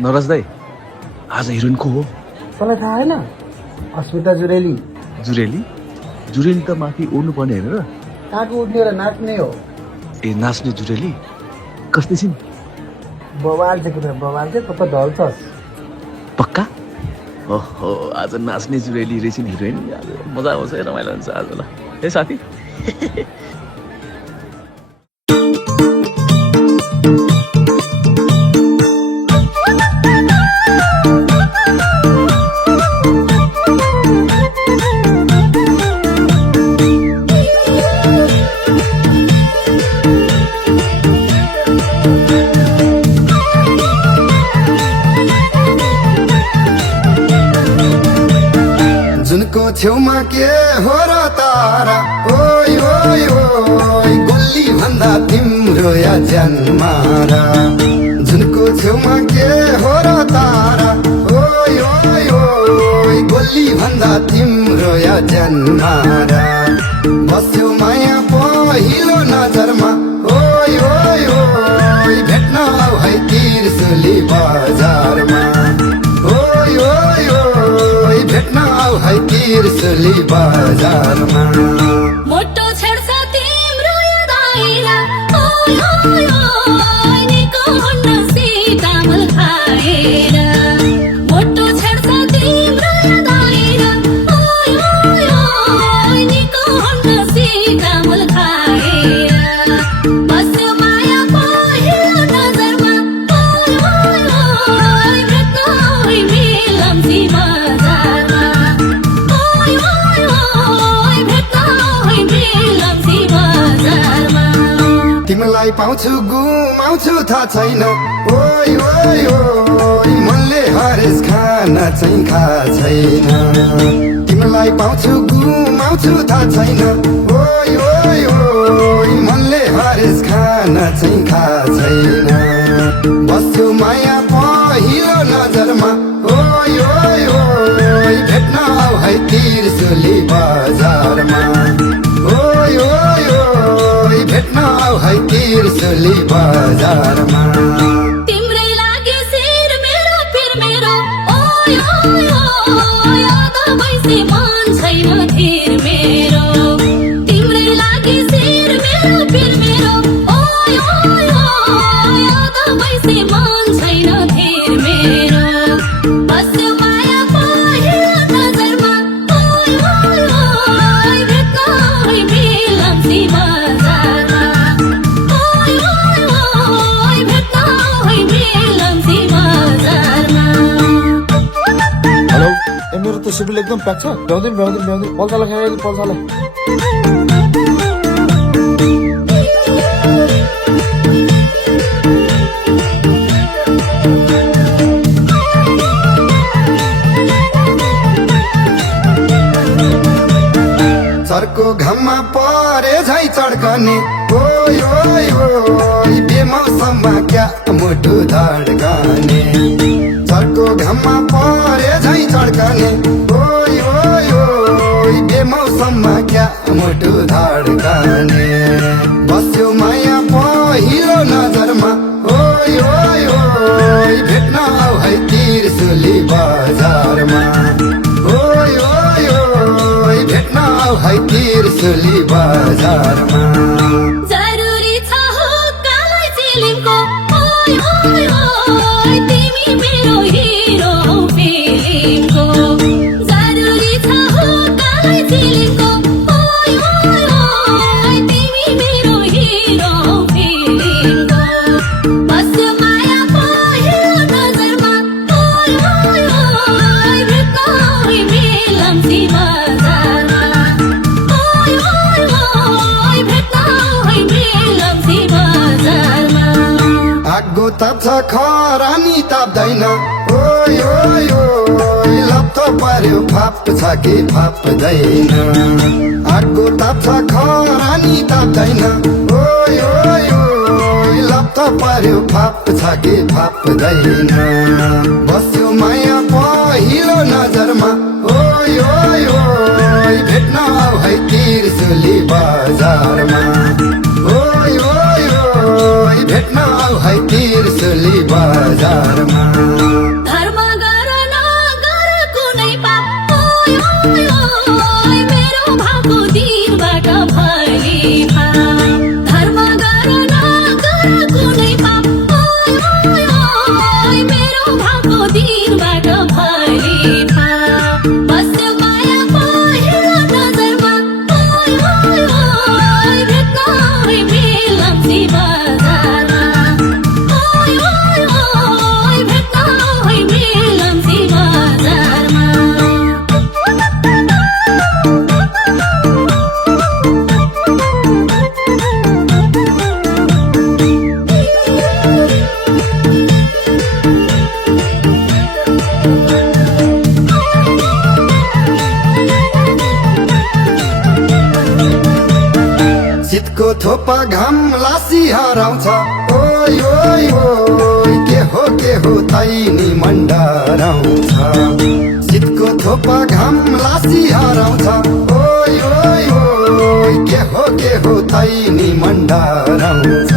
नरज दाई आज हिरोइन को हो? तँलाई थाहा होइन? अस्मिता जुरेली। जुरेली? जुरेली त माथि उड्नु पर्ने होइन र? काँको उड्ने र नाच्ने हो। ए नाच्ने जुरेली कस्तै छिन्? बवाल चाहिँ कुरो बवाल चाहिँ त ढल्छस्। पक्का? ओहो आज नाच्ने जुरेली रहेछन् हिरोइन। आज मजा आउँछ रमाइलो हुन्छ आज ल। ए साथी जुनको छेउमा के हो र तारा, ओइ ओइ ओइ गोली भन्दा तिम्रो या जन्मारा। जुनको छेउमा के हो र तारा, ओइ ओइ ओइ गोली भन्दा तिम्रो या जन्मारा। बस्यो माया पहिलो नजरमा, ओइ ओइ ओइ भेट्न आऊ है तिर्सुली बजारमा। ओइ ओइ ओइ भेट्न आऊ है तिर्सुली बजारमा। मोटो छेड्छ तिम्रो यो दाइरा, ओइ ओइ ओइ निको हुन्न सीतामल खाएर। मोटो छेड्छ तिम्रो यो दाइरा, ओइ ओइ ओइ निको हुन्न सीतामल खाएर। बस्यो माया पहिलो नजरमा, ओइ ओइ ओइ भेट्न आऊ है मेलम्ची बजारमा। ओइ ओइ ओइ भेट्न आऊ है मेलम्ची बजारमा। तिमीलाई पाउँछु गुमाउँछु थाहा छैन, ओइ ओइ ओइ मनले हरेस खाना चाहिँ खा छैन। तिमीलाई पाउँछु गुमाउँछु थाहा छैन, ओइ ओइ ओइ मनले हरेस खाना चाहिँ खा छैन। बस्यो माया पहिलो नजरमा, ओइ ओइ ओइ भेट्न आऊ है तिर्सुली बजारमा। ओइ ओइ ओइ भेट्न आऊ है तिर्सुली बजारमा। तिम्रै लागि शिर मेरो फिर मेरो, ओइ ओइ ओइ आधा भैँसी मन छैन थिर मेरो। तिम्रै लागि शिर मेरो फिर मेरो, ओइ ओइ ओइ आधा भैँसी मन छैन थिर मेरो। बस्यो माया पहिलो नजरमा, ओइ ओइ ओइ भेट्न आऊ है मेलम्ची बजारमा। ओइ ओइ ओइ भेट्न आऊ है मेलम्ची बजारमा। हेलो, ए मेरो त सिबिल एकदम प्याक छ। भ्याउँदैन भ्याउँदैन भ्याउँदैन पल्सालाई खाएर पल्सालाई। चर्को घाममा परे झै चड्कने, ओइ ओइ ओइ बेमौसममा क्या मुटु धड्कने। चर्को घाममा परे झै चड्कने, ओइ ओइ ओइ बेमौसममा क्या मुटु धड्कने। बस्यो माया पहिलो नजरमा, ओइ ओइ ओइ भेट्न आऊ है तिर्सुली बजारमा। ओइ ओइ ओइ भेट्न आऊ है तिर्सुली बजारमा। जरुरी छ हो कालै चिलिमको, ओइ ओइ ओइ तिमी मेरो हिरो फिल्मको। जरुरी छ हो कालै चिलिमको, ओइ ओइ ओइ तिमी मेरो हिरो फिल्मको। बस्यो माया पहिलो नजरमा, ओइ ओइ ओइ भेट्न आऊ है मेलम्ची बजारमा। ओइ ओइ ओइ भेट्न आऊ है मेलम्ची बजारमा। आगो ताप्छ खरानी ताप्दैन, ओइ ओइ ओइ लप्थो पर्यो फाप छ कि फाप्दैन। आगो ताप्छ खरानी ताप्दैन, ओइ ओइ ओइ लप्थो पर्यो फाप छ कि फाप्दैन। बस्यो माया पहिलो नजरमा, ओइ ओइ ओइ भेट्न आऊ है तिर्सुली बजारमा। ओइ ओइ ओइ भेट्न आऊ है तिर्सुली बजारमा धर्म गर नगर कुनै पाप ओय ओय ओय मेरो भाको दिनबाट भले धर्म गर नगर कुनै पाप ओय ओय ओय मेरो भाको दिनबाट भले बस्यो माया पहिलो नजरमा ओय ओय ओय भेट्न है मेलम्ची बजारमा ओय ओय ओय भेट्न है मेलम्ची बजारमा शीतको थोपा घाम लासी हराउँछ ओय ओय ओय के हो तैनी मण्डराउँछ शीतको थोपा घाम लासी हराउँछ ओय ओय ओय के हो तैनी मण्डराउँछ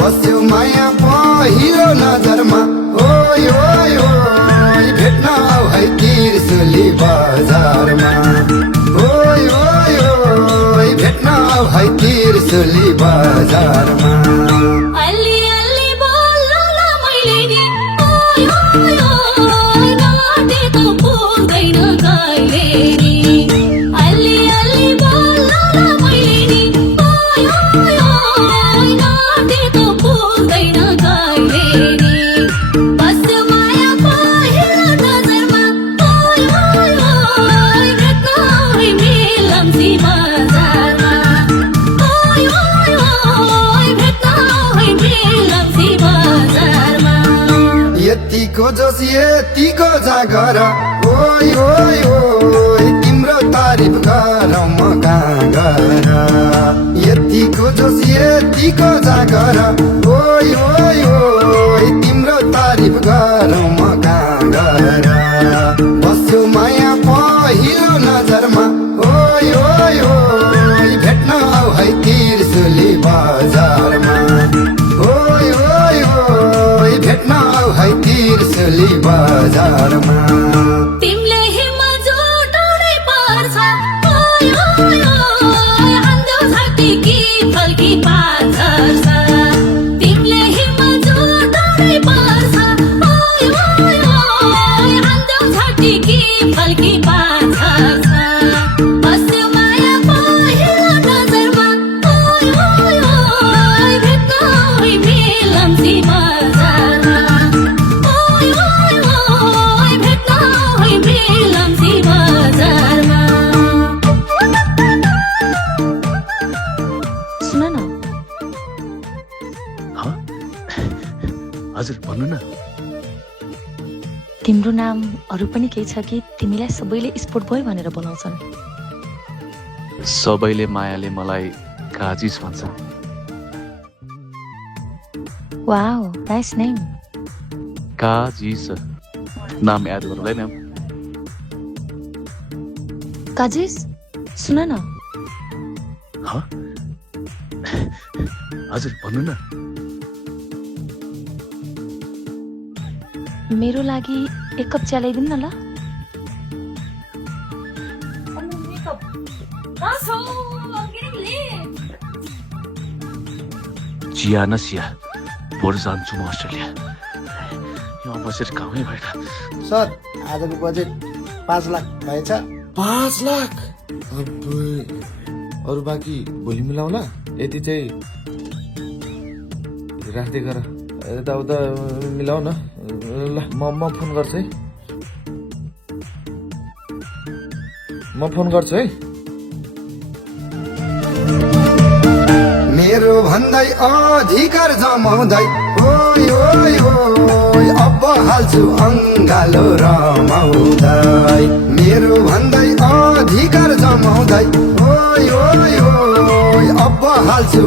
बस्यो माया पहिलो नजरमा ओय ओय ओय भेट्न आऊ है तिर्सुली बजारमा ओय ओय ओय भेट्न आऊ है तिर्सुली बजारमा अलि अलि बोल्नु न मैले नि ओय ओय ओय नटेको पुग्दैन कहिले नि अलि अलि बोल्नु न मैले नि ओय ओय ओय नटेको पुग्दैन कहिले नि बस्यो माया पहिलो नजरमा ओय ओय ओय भेट्न है मेलम्ची बजारमा ओय ओय ओय भेट्न है मेलम्ची बजारमा यतिको जोस यतिको जागर ओय ओय ओय तिम्रो तारिफ गरौँ म कहाँ गर यतिको जोस यतिको जागर ओय ओय ओय तिम्रो तारिफ गरौँ म कहाँ गर बस्यो माया पहिलो नजरमा ओय ओय ओय भेट्न आऊ है तिर्सुली बजारमा ओय ओय ओय भेट्न आऊ है तिर्सुली बजारमा तिमीले हिम जोडाउनै पर्छ ओय ओय ओय हान्देऊ छाती कि फल्की पाथर छ तिमीले हिम जोडाउनै पर्छ ओय ओय ओय हान्देऊ छाती कि फल्की पाथर छ बस्यो माया पहिलो नजरमा ओय ओय ओय भेट्न है मेलम्ची बजारमा ओय ओय ओय भेट्न है मेलम्ची बजारमा सुन न हँ? हजुर भन्नु न तिम्रो नाम अरू पनि केही छ कि तिमीलाई सबैले स्पोर्ट बोय भनेर बोलाउँछन् सबैले मायाले मलाई काजिस भन्छन् वाओ नाइस नेम काजिस नाम याद गर्नुलाई म्याम काजिस सुन न हँ? हजुर भन्नु न मेरो लागि एक कप चिया ल्याइदिनु न ल चिया न सिया बरु जान्छु म अस्ट्रेलिया यहाँ बसेर कामै भएन सर आजको बजेट 5 लाख भएछ 5 लाख अरू बाँकी भोलि मिलाउला यति चाहिँ राख्दै गर यताउता मिलाउ न ल म फोन गर्छु है म फोन गर्छु है मेरो भन्दै अधिकार जमाउँदै ओय ओय ओय अब हाल्छु अङ्गालो रमाउँदै मेरो भन्दै अधिकार जमाउँदै ओय ओय ओय अब हाल्छु